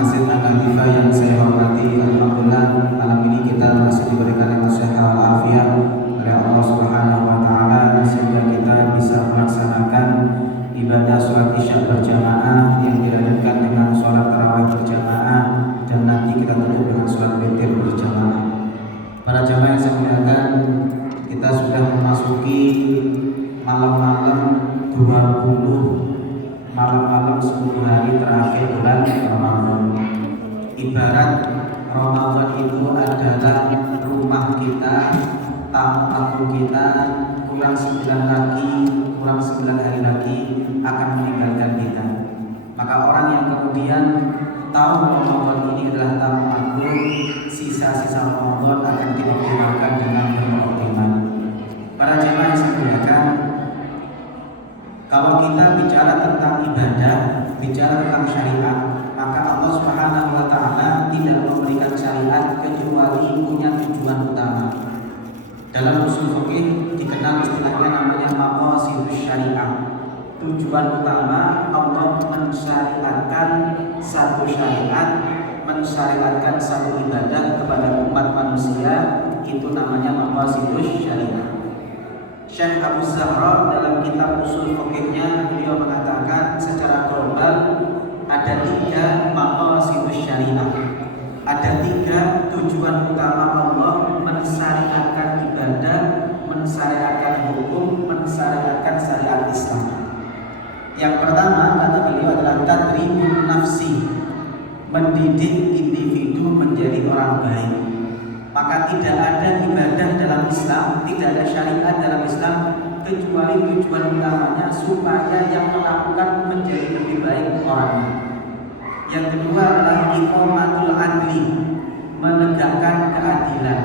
Masjid An-Nafifah yang saya hormati, alhamdulillah malam ini kita masih diberikan nikmat sehat walafiat oleh Allah Subhanahu wa taala sehingga kita bisa melaksanakan ibadah sholat Isya berjamaah yang dilanjutkan dengan sholat tarawih berjamaah dan nanti kita tutup dengan sholat witir berjamaah. Para jamaah yang saya muliakan, kita sudah memasuki malam-malam 20 malam-malam 10 hari terakhir bulan Ramadan. Ibarat Ramadan itu adalah rumah kita, tamu kita, kurang 9 hari lagi akan meninggalkan kita. Maka orang yang kemudian tahu Ramadan ini adalah tamu agung, sisa-sisa Ramadan akan dioptimalkan dengan beroptimal. Para jemaah yang saya muliakan, kalau kita bicara tentang ibadah, bicara tentang syariat, maka Allah Subhanahu wa taala tidak memberikan syariat kecuali punya tujuan utama. Dalam usul fikih dikenal istilahnya namanya maqasidus syariah. Tujuan utama Allah mensyariatkan satu syariat, mensyariatkan satu ibadah kepada umat manusia, itu namanya maqasidus syariah. Syekh Abu Zahra dalam kitab usul fikihnya beliau mengatakan secara global ada 3 maqasidus syariah. Ada 3 tujuan utama Allah mensyariatkan ibadah, mensyariatkan hukum, mensyariatkan syariat Islam. Yang pertama kata beliau adalah tadribun nafsi, mendidik individu menjadi orang baik. Maka tidak ada ibadah dalam Islam, tidak ada syariat dalam Islam kecuali tujuan utamanya supaya yang melakukan menjadi lebih baik orangnya. Yang kedua adalah iqamatul adli, menegakkan keadilan.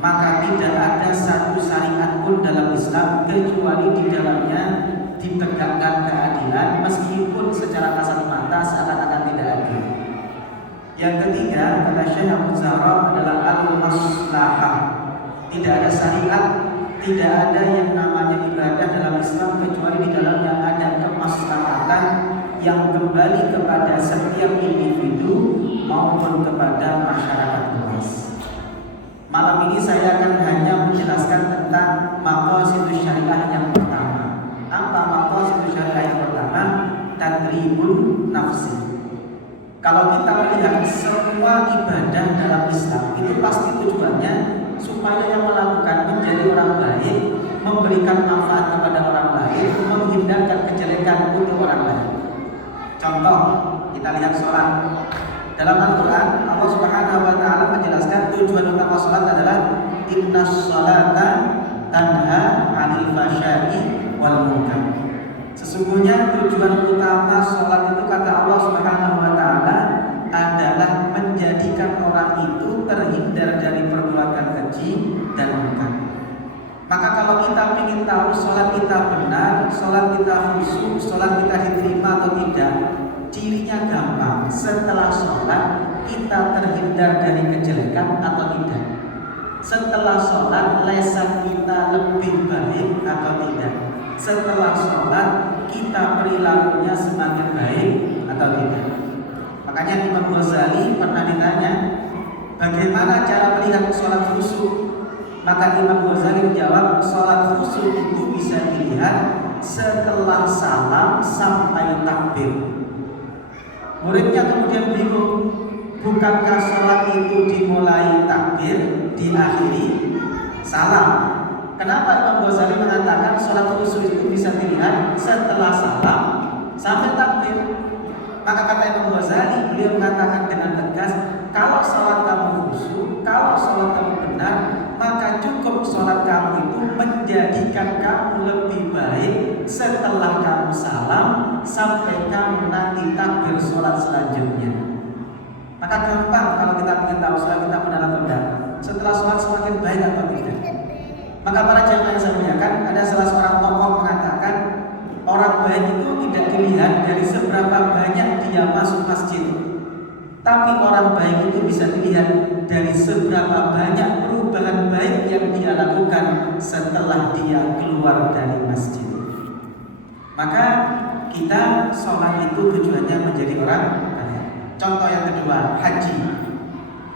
Maka tidak ada satu syariat pun dalam Islam kecuali di dalamnya ditegakkan keadilan, meskipun secara kasat mata seakan-akan tidak adil. Yang ketiga kata Syekh Abu Zahra adalah al-maslahah. Tidak ada syariat, tidak ada yang namanya ibadah dalam Islam kecuali di dalamnya ada kemaslahatan yang kembali kepada setiap individu maupun kepada masyarakat luas. Malam ini saya akan hanya menjelaskan tentang maqasidus syariah yang pertama. Apa maqasidus syariah yang pertama? Tadribun nafsi. Kalau kita melihat semua ibadah dalam Islam itu pasti tujuannya supaya yang melakukan menjadi orang baik, memberikan manfaat kepada orang lain, menghindarkan kejelekan untuk orang lain. Contoh, kita lihat sholat. Dalam Al-Quran, Allah Subhanahu wa taala menjelaskan tujuan utama sholat adalah innas sholata tanha 'anil fahsya'i wal munkar. Sesungguhnya tujuan utama sholat itu kata Allah Subhanahu wa taala adalah menjadikan orang itu terhindar dari perbuatan keji dan munkar. Maka kalau kita ingin tahu sholat kita benar, sholat kita khusyuk, sholat kita diterima atau tidak, cirinya gampang. Setelah sholat kita terhindar dari kejelekan atau tidak. Setelah sholat lisan kita lebih baik atau tidak. Setelah sholat kita perilakunya semakin baik atau tidak. Makanya Imam Ghazali pernah ditanya bagaimana cara melihat sholat khusyuk. Maka Imam Ghazali menjawab sholat khusyuk itu bisa dilihat setelah salam sampai takbir. Muridnya kemudian bingung, bukankah sholat itu dimulai takbir, diakhiri salam? Kenapa Imam Ghazali mengatakan sholat khusyuk itu bisa dilihat setelah salam sampai takbir? Maka kata Imam Ghazali, beliau mengatakan dengan tegas, kalau sholat kamu khusyuk, kalau sholat kamu benar, maka cukup sholat kamu itu menjadikan kamu lebih baik setelah kamu salam sampai kamu nanti takbir sholat selanjutnya. Maka gampang kalau kita ingin tahu sholat kita benar atau tidak, setelah sholat semakin baik atau tidak. Maka para jamaah yang saya muliakan, ada salah seorang tokoh mengatakan orang baik itu tidak dilihat dari seberapa banyak dia masuk masjid, tapi orang baik itu bisa dilihat dari seberapa banyak perubahan baik yang dia lakukan setelah dia keluar dari masjid. Maka kita sholat itu tujuannya menjadi orang baik. Contoh yang kedua, haji.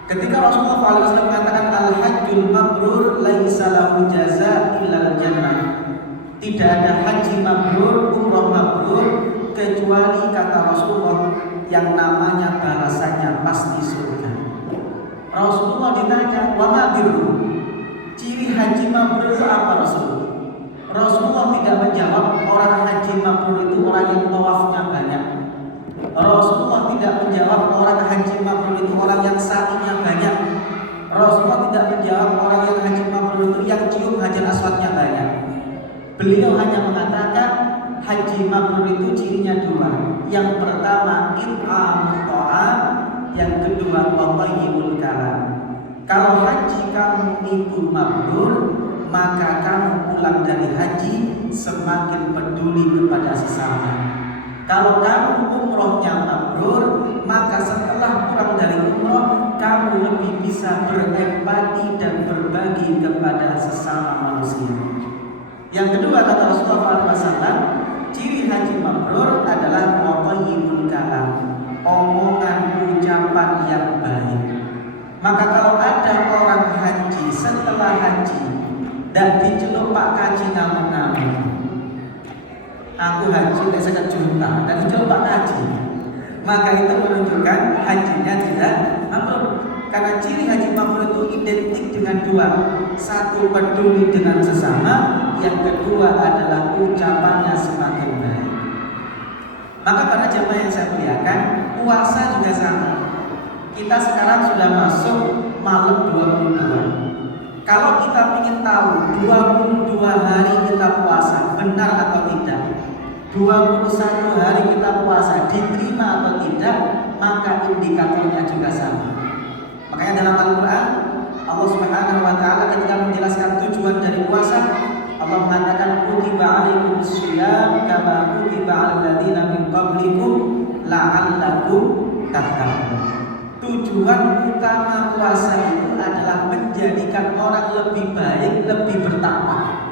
Ketika Rasulullah SAW mengatakan al-hajjul mabrur laisa lahu jaza illal jannah. Tidak ada haji mabrur, umrah mabrur kecuali kata Rasulullah yang namanya balasannya pasti surga. Rasulullah ditanya, "Wa ma birru?" Ciri haji mabrur itu apa Rasulullah? Rasulullah tidak menjawab orang haji mabrur itu orang yang tawafnya banyak. Rasulullah tidak menjawab orang haji mabrur itu orang yang sa'inya banyak. Rasulullah tidak menjawab orang yang haji mabrur itu yang cium hajar aswadnya banyak. Beliau hanya mengatakan haji mabrur itu cirinya dua. Yang pertama it'amut ta'am, yang kedua wa thayyibul kalam. Kalau haji kamu itu mabrur, maka kamu pulang dari haji semakin peduli kepada sesama. Kalau kamu umrohnya mabrur, maka setelah pulang dari umroh, kamu lebih bisa berempati dan berbagi kepada sesama manusia. Yang kedua kata Rasulullah SAW, ciri haji mabrur adalah thayyibul kalam, omongan ucapan yang baik. Maka kalau ada orang haji setelah haji dan diceluk Pak Kaji namun-namun, aku haji saya juta dan diceluk Pak Kaji, maka itu menunjukkan hajinya tidak mabrur. Karena ciri haji mabrur itu identik dengan dua. Satu, peduli dengan sesama. Yang kedua adalah ucapannya semakin baik. Maka para jemaah yang saya muliakan, puasa juga sama. Kita sekarang sudah masuk malam 22. Kalau kita ingin tahu 22 hari kita puasa benar atau tidak, 21 hari kita puasa diterima atau tidak, maka indikatornya juga sama. Makanya dalam Al-Quran Allah Subhanahu wa Ta'ala ketika menjelaskan tujuan dari puasa, Allah mengatakan kutiba alaikumus shiyam kama kutiba alal ladzina min qablikum la'allakum tattaqun. Tujuan utama puasa itu adalah menjadikan orang lebih baik, lebih bertakwa.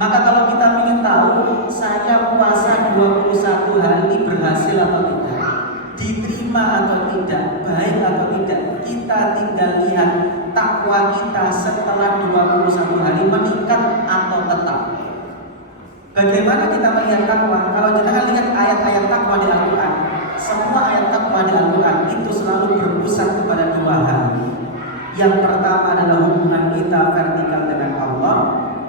Maka kalau kita ingin tahu saya puasa 21 hari ini berhasil atau tidak, diterima atau tidak, baik atau tidak, kita tinggal lihat takwa kita setelah 21 hari meningkat atau tetap. Bagaimana kita melihat takwa? Kalau kita lihat ayat-ayat takwa di Al-Quran, semua ayat takwa di Al-Quran itu selalu berpusat kepada dua hal. Yang pertama adalah hubungan kita vertikal dengan Allah.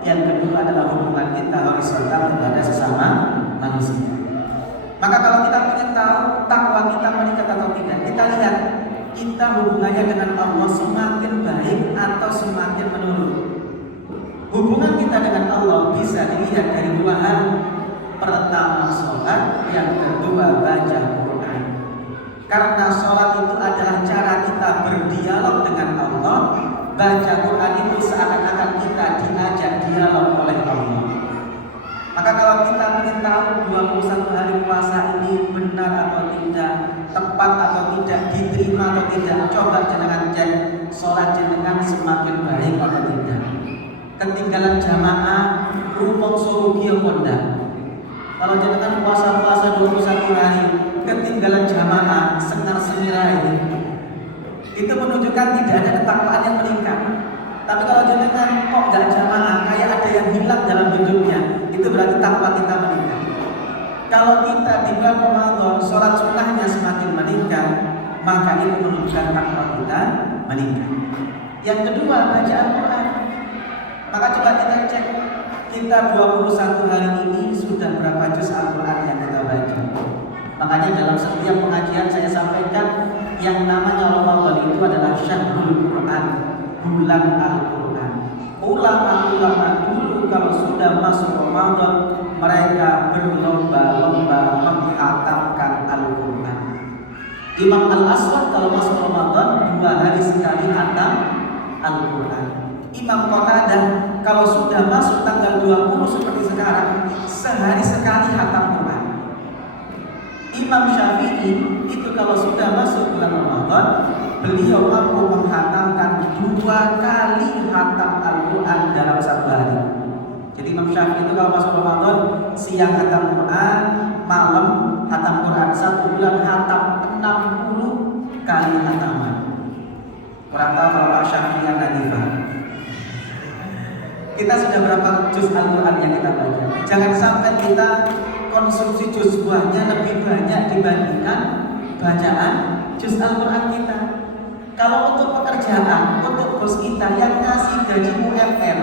Yang kedua adalah hubungan kita horizontal kepada sesama manusia. Maka kalau kita ingin tahu takwa kita meningkat atau tidak, kita lihat kita hubungannya dengan Allah semakin baik atau semakin menurun. Hubungan kita dengan Allah bisa dilihat dari dua hal. Pertama sholat, yang kedua baca Quran. Karena sholat itu adalah cara kita berdialog dengan Allah. Baca Quran itu seakan-akan kita diajak dialog oleh Allah. Maka kalau kita ingin tahu 21 hari puasa ini benar atau tidak, tepat atau tidak, diterima atau tidak, coba jenengan cek sholat jenengan semakin baik atau tidak. Ketinggalan jamaah, rumong surugi apa enggak? Kalau jenengan puasa-puasa 21 hari, ketinggalan jamaah, sengar-sengirai, itu menunjukkan tidak ada ketakwaan yang meningkat. Tapi kalau jenengan kok nggak jamaah, kayak ada yang hilang dalam hidupnya, itu berarti takwa kita meningkat. Kalau kita di bulan Ramadan sholat sunnahnya semakin meningkat, maka itu menunjukkan takwa kita meningkat. Yang kedua, bacaan Quran. Maka coba kita cek, kita 21 hari ini sudah berapa juz Al-Quran yang kita baca. Makanya dalam setiap pengajian saya sampaikan yang namanya Ramadan itu adalah Syahrul Quran, bulan Al-Quran. Ulama-ulama dulu kalau sudah masuk Ramadan, mereka berlomba-lomba menghatamkan Al-Quran. Imam Al-Aswad kalau masuk Ramadan 2 hari sekali hatam Al-Quran. Imam Qatadah kalau sudah masuk tanggal 20 seperti sekarang, sehari sekali hatam Quran. Imam Syafi'i itu kalau sudah masuk bulan Ramadan, beliau mampu menghatamkan 2 kali hatam Al-Quran dalam 1 hari. Jadi Imam Syafi'i itu kalau masuk Ramadan, siang hatam Quran, malam hatam Quran, 1 bulan hatam 60 kali hataman. Kurang tahu kalau Pak Syafi'i Hanifah. Kita sudah berapa juz Al-Quran yang kita baca? Jangan sampai kita konsumsi juz buahnya lebih banyak dibandingkan bacaan juz Al-Quran kita. Kalau untuk pekerjaan, untuk bos kita yang kasih gaji UMR,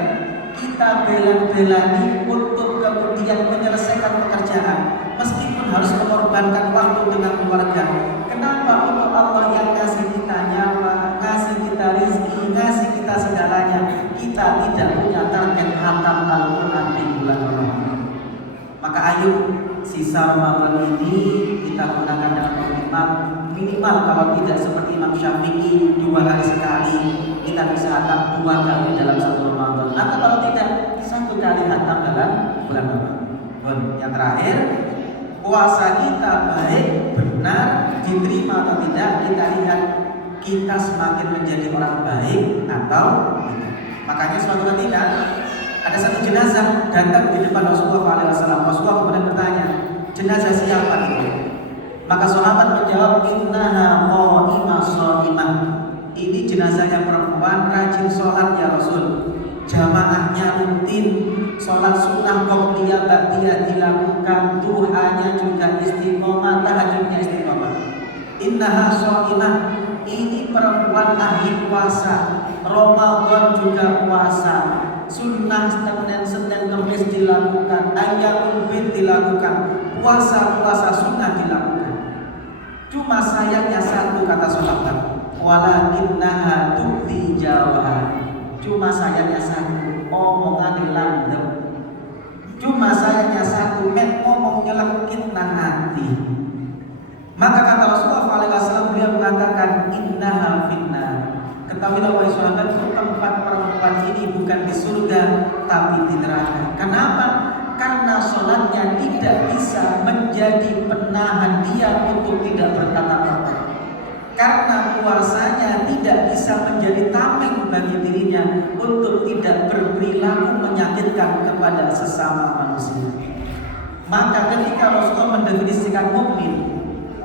kita bela-belani untuk kemudian menyelesaikan pekerjaan, meskipun harus mengorbankan waktu dengan keluarga. Kenapa untuk Allah yang kasih kita nyawa, ngasih kita rezeki, ngasih kita segalanya, kita tidak punya target hatam Al-Quran di bulan Ramadan? Maka ayo sisa Ramadan ini kita gunakan dalam minimal kalau tidak seperti Imam Syafi'i 2 hari sekali, kita bisa hatam 2 kali dalam satu Ramadan, atau kalau tidak 1 kali hatam dalam bulan Ramadan. Yang terakhir, puasa kita baik benar diterima atau tidak, kita lihat kita semakin menjadi orang baik atau tidak. Makanya suatu ketika ada satu jenazah datang di depan Rasulullah SAW. Rasulullah kemudian bertanya, jenazah siapa itu? Maka sahabat menjawab, innaha qa'imah sha'imah. Ini jenazahnya perempuan rajin sholat ya Rasul. Jamaahnya rutin, sholat sunnah qobliyah ba'diyah dilakukan, duhanya juga istiqomah, tahajudnya istiqomah. Innaha sha'imah. Ini perempuan ahli puasa, Ramadan juga puasa, sunnah Senin Kamis dilakukan, ayyamul bid dilakukan, puasa sunnah dilakukan. Cuma sayangnya satu, kata sahabat, walakinnaha tu'ti jawaha. Cuma sayangnya satu, omongan landep. Cuma sayangnya satu, ngomong nyelekit nang hati. Maka kata Rasulullah SAW, beliau mengatakan, innaha finnar. Ketahuilah wahai sahabat, tempat perempuan ini bukan di surga tapi di neraka. Kenapa? Karena sholatnya tidak bisa menjadi penahan dia untuk tidak berkata-kata. Karena puasanya tidak bisa menjadi tameng bagi dirinya untuk tidak berperilaku menyakitkan kepada sesama manusia. Maka ketika Rasulullah mendefinisikan mukmin,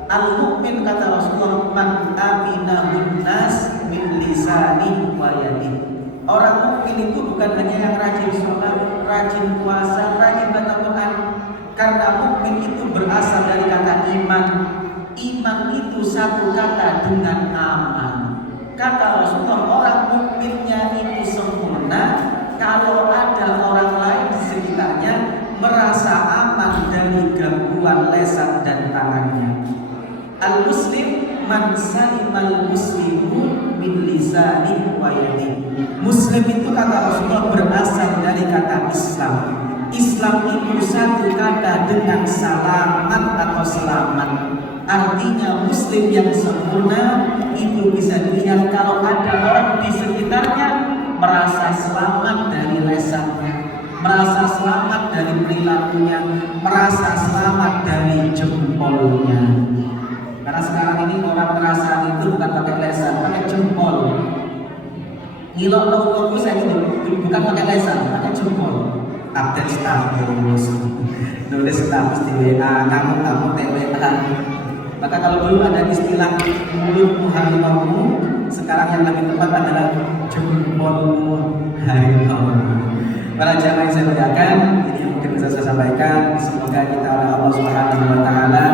al-mukmin kata Rasulullah, man aminahun nas min lisani wa yadi. Orang mukmin itu bukan hanya yang rajin sholat, rajin puasa, rajin baca Quran. Karena mukmin itu berasal dari kata iman. Iman itu satu kata dengan aman. Kata Rasulullah, orang mukminnya itu sempurna kalau ada orang lain di sekitarnya merasa aman dari gangguan lesan dan tangannya. Al-muslim man salimal muslimun min lisani wa yadi. Muslim itu kata Rasulullah berasal dari kata Islam. Islam itu satu kata dengan selamat atau selamat. Artinya muslim yang sempurna itu bisa dilihat kalau ada orang di sekitarnya merasa selamat dari lesannya, merasa selamat dari perilakunya, merasa selamat dari jempolnya. Karena sekarang ini orang merasa itu bukan pakai lesan, pakai jempol. Ngilok logo saya itu bukan pakai lesan, pakai jempol. Update status, nulis status di WA, ngamuk di WA. Maka kalau dulu ada istilah mulutmu harimaumu, sekarang yang lebih tepat adalah jempolmu harimaumu. Para jamaah yang saya muliakan, ini yang mungkin bisa saya sampaikan. Semoga kita oleh Allah Subhanahu wa taala,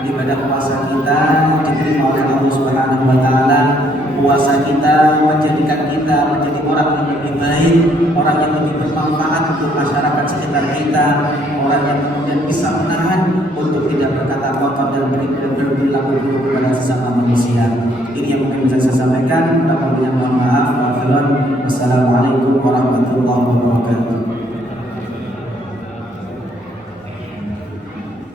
ibadah puasa kita diterima oleh Allah Subhanahu wa taala. Puasa kita menjadikan kita menjadi orang yang lebih baik, orang yang lebih bermanfaat untuk masyarakat sekitar kita, orang yang kemudian bisa menahan untuk tidak berkata kotor dan berperilaku buruk kepada sesama manusia. Ini yang mungkin bisa saya sampaikan. Mohon maaf. Wassalamualaikum warahmatullahi wabarakatuh.